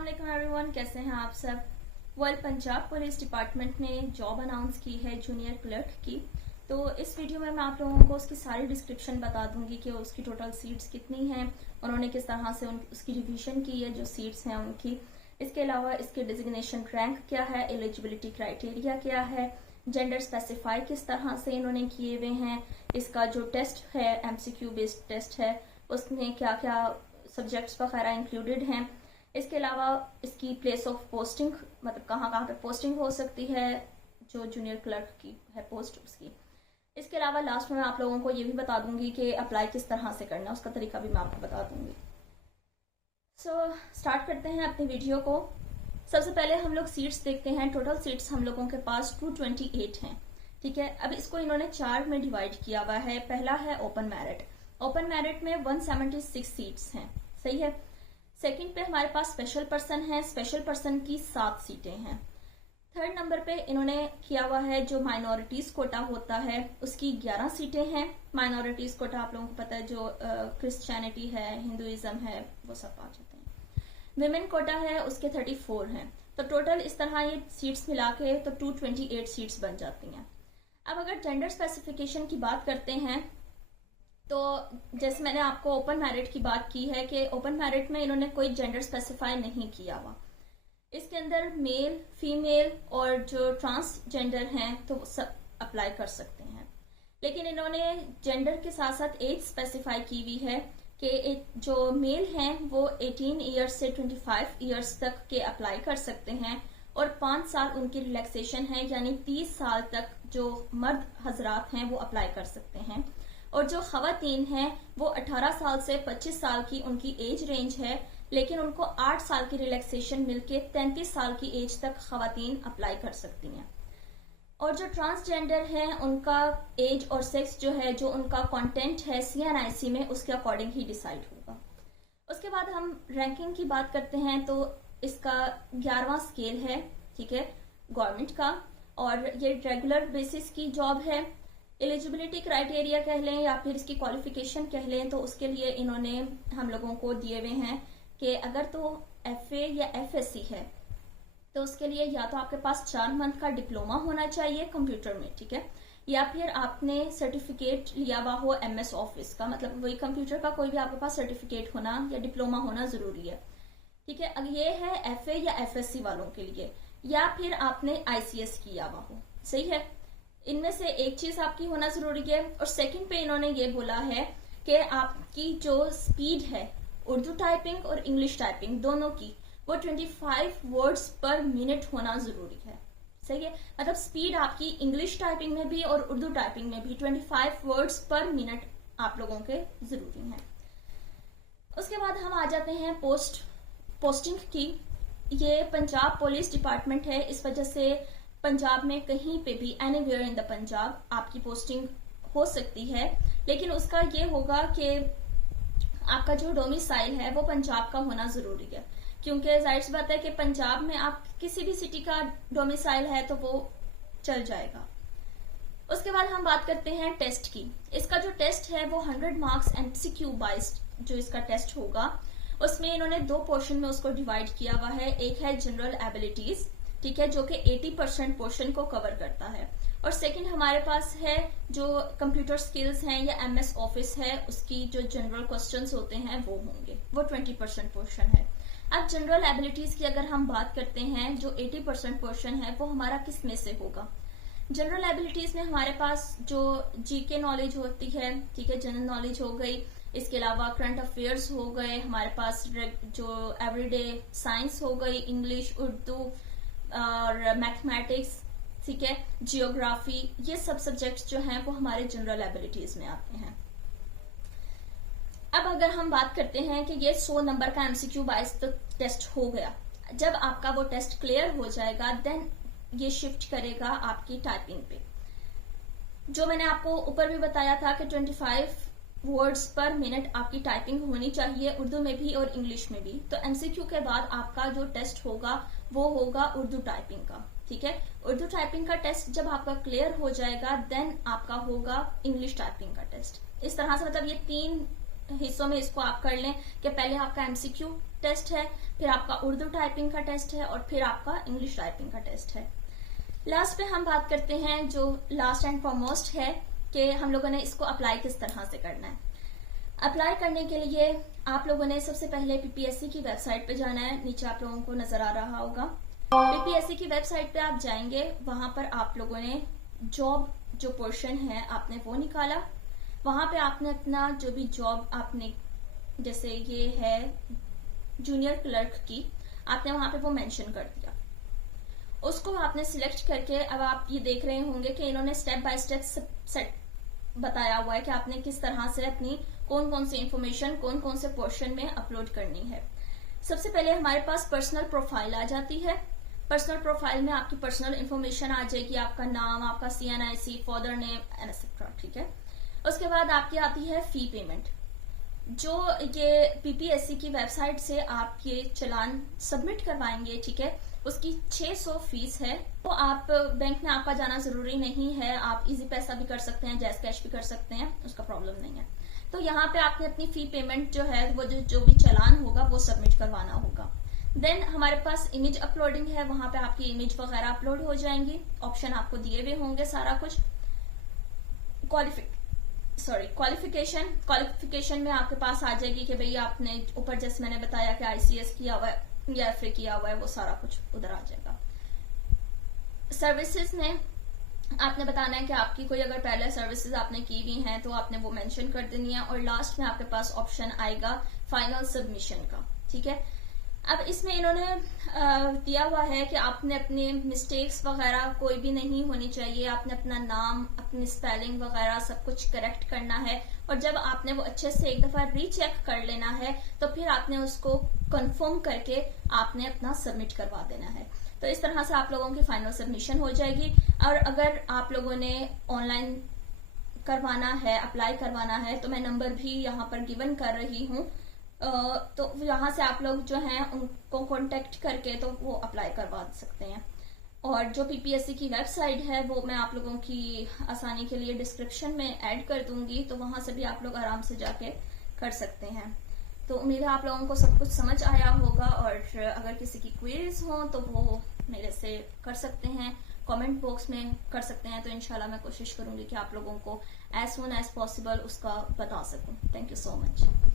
अस्सलाम वालेकुम एवरीवन, कैसे हैं आप सब। पंजाब पुलिस डिपार्टमेंट ने जॉब अनाउंस की है जूनियर क्लर्क की। तो इस वीडियो में मैं आप लोगों को उसकी सारी डिस्क्रिप्शन बता दूंगी कि उसकी टोटल सीट्स कितनी हैं, उन्होंने किस तरह से उसकी रिवीजन की है जो सीट्स हैं उनकी। इसके अलावा इसके डिजिग्नेशन रैंक क्या है, एलिजिबिलिटी क्राइटेरिया क्या है, जेंडर स्पेसिफाई किस तरह से इन्होंने किए हुए हैं, इसका जो टेस्ट है एमसीक्यू बेस्ड टेस्ट है उसमें क्या क्या सब्जेक्ट्स वगैरह इंक्लूडेड हैं। इसके अलावा इसकी प्लेस ऑफ पोस्टिंग, मतलब कहाँ कहाँ पे पोस्टिंग हो सकती है, जो जूनियर क्लर्क की है पोस्ट उसकी। इसके अलावा लास्ट में मैं आप लोगों को ये भी बता दूंगी कि अप्लाई किस तरह से करना है, उसका तरीका भी मैं आपको बता दूंगी। स्टार्ट करते हैं अपनी वीडियो को। सबसे पहले हम लोग सीट्स देखते हैं। टोटल सीट्स हम लोगों के पास 228 हैं, ठीक है। अब इसको इन्होंने 4 में डिवाइड किया हुआ है। पहला है ओपन मैरिट। ओपन मैरिट में 176 सीट्स हैं, सही है। सेकंड पे हमारे पास स्पेशल पर्सन है, स्पेशल पर्सन की 7 सीटें हैं। थर्ड नंबर पे इन्होंने किया हुआ है जो माइनॉरिटीज कोटा होता है उसकी 11 सीटें हैं। माइनॉरिटीज कोटा आप लोगों को पता है, जो क्रिश्चियनिटी है, हिंदुइज्म है, वो सब आ जाते हैं। विमेन कोटा है उसके 34 हैं। तो टोटल इस तरह ये सीट्स मिला के तो 228 सीट्स बन जाती हैं। अब अगर जेंडर स्पेसिफिकेशन की बात करते हैं तो जैसे मैंने आपको ओपन मैरिट की बात की है कि ओपन मैरिट में इन्होंने कोई जेंडर स्पेसिफाई नहीं किया हुआ। इसके अंदर मेल, फीमेल और जो ट्रांसजेंडर हैं तो सब अप्लाई कर सकते हैं। लेकिन इन्होंने जेंडर के साथ साथ एज स्पेसिफाई की हुई है कि जो मेल हैं वो 18 ईयर्स से 25 ईयर्स तक के अप्लाई कर सकते हैं और 5 साल उनकी रिलैक्सेशन है, यानी 30 साल तक जो मर्द हजरात हैं वो अप्लाई कर सकते हैं। और जो खवातीन हैं वो 18 साल से 25 साल की उनकी एज रेंज है, लेकिन उनको 8 साल की रिलैक्सेशन मिलके 33 साल की एज तक खवातीन अप्लाई कर सकती हैं। और जो ट्रांसजेंडर हैं उनका एज और सेक्स जो है, जो उनका कंटेंट है CNIC में, उसके अकॉर्डिंग ही डिसाइड होगा। उसके बाद हम रैंकिंग की बात करते हैं तो इसका 11वां स्केल है, ठीक है, गवर्नमेंट का, और ये रेगुलर बेसिस की जॉब है। एलिजिबिलिटी क्राइटेरिया कह लें या फिर इसकी क्वालिफिकेशन कह लें तो उसके लिए इन्होंने हम लोगों को दिए हुए हैं कि अगर तो FA या FSC है तो उसके लिए या तो आपके पास 4 मंथ का डिप्लोमा होना चाहिए कंप्यूटर में, ठीक है, या फिर आपने सर्टिफिकेट लिया हुआ हो MS ऑफिस का, मतलब वही कंप्यूटर का कोई भी आपके पास सर्टिफिकेट होना या डिप्लोमा होना जरूरी है, ठीक है। अगर ये है FA या FSC वालों के लिए, या फिर आपने ICS किया हुआ हो, सही है। इनमें से एक चीज आपकी होना जरूरी है। और सेकंड पे इन्होंने ये बोला है कि आपकी जो स्पीड है उर्दू टाइपिंग और इंग्लिश टाइपिंग दोनों की, वो 25 वर्ड्स पर मिनट होना जरूरी है, सही है। मतलब स्पीड आपकी इंग्लिश टाइपिंग में भी और उर्दू टाइपिंग में भी 25 वर्ड्स पर मिनट आप लोगों के जरूरी हैं। उसके बाद हम आ जाते हैं पोस्टिंग की। ये पंजाब पुलिस डिपार्टमेंट है, इस वजह से पंजाब में कहीं पे भी एनीवेयर इन द पंजाब आपकी पोस्टिंग हो सकती है। लेकिन उसका ये होगा कि आपका जो डोमिसाइल है वो पंजाब का होना जरूरी है, क्योंकि जाहिर सी बात है कि पंजाब में आप किसी भी सिटी का डोमिसाइल है तो वो चल जाएगा। उसके बाद हम बात करते हैं टेस्ट की। इसका जो टेस्ट है वो 100 मार्क्स MCQ बेस्ड जो इसका टेस्ट होगा, उसमें इन्होंने 2 पोर्शन में उसको डिवाइड किया हुआ है। एक है जनरल एबिलिटीज, ठीक है, जो कि 80% पोर्शन को कवर करता है, और सेकंड हमारे पास है जो कंप्यूटर स्किल्स हैं या MS ऑफिस है, उसकी जो जनरल क्वेश्चंस होते हैं वो होंगे, वो 20% पोर्शन है। अब जनरल एबिलिटीज की अगर हम बात करते हैं, जो 80% पोर्शन है वो हमारा किस में से होगा। जनरल एबिलिटीज में हमारे पास जो GK नॉलेज होती है, ठीक है, जनरल नॉलेज हो गई, इसके अलावा करंट अफेयर्स हो गए, हमारे पास जो एवरीडे साइंस हो गई, इंग्लिश, उर्दू और मैथमेटिक्स, ठीक है, जियोग्राफी, ये सब सब्जेक्ट्स जो हैं वो हमारे जनरल एबिलिटीज में आते हैं। अब अगर हम बात करते हैं कि ये 100 नंबर का MCQ बेस्ड टेस्ट हो गया, जब आपका वो टेस्ट क्लियर हो जाएगा देन ये शिफ्ट करेगा आपकी टाइपिंग पे। जो मैंने आपको ऊपर भी बताया था कि 25 वर्ड्स पर मिनट आपकी टाइपिंग होनी चाहिए, उर्दू में भी और इंग्लिश में भी। तो MCQ के बाद आपका जो टेस्ट होगा वो होगा उर्दू टाइपिंग का, ठीक है। उर्दू टाइपिंग का टेस्ट जब आपका क्लियर हो जाएगा देन आपका होगा इंग्लिश टाइपिंग का टेस्ट। इस तरह से मतलब ये 3 हिस्सों में इसको आप कर लें कि पहले आपका एमसीक्यू टेस्ट है, फिर आपका उर्दू टाइपिंग का टेस्ट है और फिर आपका इंग्लिश टाइपिंग का टेस्ट है। लास्ट पे हम बात करते हैं जो लास्ट एंड फॉरमोस्ट है कि हम लोगों ने इसको अप्लाई किस तरह से करना है। अप्लाई करने के लिए आप लोगों ने सबसे पहले पीपीएससी की वेबसाइट पे जाना है। नीचे आप लोगों को नजर आ रहा होगा, पीपीएससी की वेबसाइट पे आप जाएंगे, वहां पर आप लोगों ने जॉब जो पोर्शन है आपने वो निकाला। वहां पे आपने अपना जो भी जॉब आपने, जैसे ये है जूनियर क्लर्क की, आपने वहां पे वो मेंशन कर दिया। उसको आपने सिलेक्ट करके अब आप ये देख रहे होंगे कि इन्होंने स्टेप बाय स्टेप सेट बताया हुआ है कि आपने किस तरह से अपनी कौन कौन सी इंफॉर्मेशन कौन कौन से पोर्शन में अपलोड करनी है। सबसे पहले हमारे पास पर्सनल प्रोफाइल आ जाती है। पर्सनल प्रोफाइल में आपकी पर्सनल इंफॉर्मेशन आ जाएगी, आपका नाम, आपका CNIC, फादर नेम एटसेट्रा, ठीक है। उसके बाद आपकी आती है फी पेमेंट। जो ये पीपीएससी की वेबसाइट से आप ये चालान सबमिट करवाएंगे, ठीक है, उसकी 600 फीस है। तो आप बैंक में आपका जाना जरूरी नहीं है, आप इजी पैसा भी कर सकते हैं, जैस कैश भी कर सकते हैं, उसका प्रॉब्लम नहीं है। तो यहाँ पे आपने अपनी फी पेमेंट जो है वो जो भी चालान होगा वो सबमिट करवाना होगा। देन हमारे पास इमेज अपलोडिंग है, वहां पे आपकी इमेज वगैरह अपलोड हो जाएंगी। ऑप्शन आपको दिए हुए होंगे सारा कुछ। क्वालिफिकेशन में आपके पास आ जाएगी कि भाई आपने ऊपर जैसे मैंने बताया कि ICS किया हुआ है या FA किया हुआ है, वो सारा कुछ उधर आ जाएगा। सर्विसेज में आपने बताना है कि आपकी कोई अगर पहले सर्विसेज आपने की हुई हैं तो आपने वो मेंशन कर देनी है। और लास्ट में आपके पास ऑप्शन आएगा फाइनल सबमिशन का, ठीक है। अब इसमें इन्होंने दिया हुआ है कि आपने अपने मिस्टेक्स वगैरह कोई भी नहीं होनी चाहिए, आपने अपना नाम, अपनी स्पेलिंग वगैरह सब कुछ करेक्ट करना है। और जब आपने वो अच्छे से एक दफा रीचेक कर लेना है तो फिर आपने उसको कंफर्म करके आपने अपना सबमिट करवा देना है। तो इस तरह से आप लोगों की फाइनल सबमिशन हो जाएगी। और अगर आप लोगों ने ऑनलाइन करवाना है, अप्लाई करवाना है, तो मैं नंबर भी यहाँ पर गिवन कर रही हूँ, तो यहाँ से आप लोग जो हैं उनको कांटेक्ट करके तो वो अप्लाई करवा सकते हैं। और जो पीपीएससी की वेबसाइट है वो मैं आप लोगों की आसानी के लिए डिस्क्रिप्शन में ऐड कर दूंगी, तो वहां से भी आप लोग आराम से जाके कर सकते हैं। तो उम्मीद है आप लोगों को सब कुछ समझ आया होगा। और अगर किसी की क्वेरीज हो तो वो मेरे से कर सकते हैं, कमेंट बॉक्स में कर सकते हैं। तो इंशाल्लाह मैं कोशिश करूंगी कि आप लोगों को एज सून एज पॉसिबल उसका बता सकूं। Thank you so much.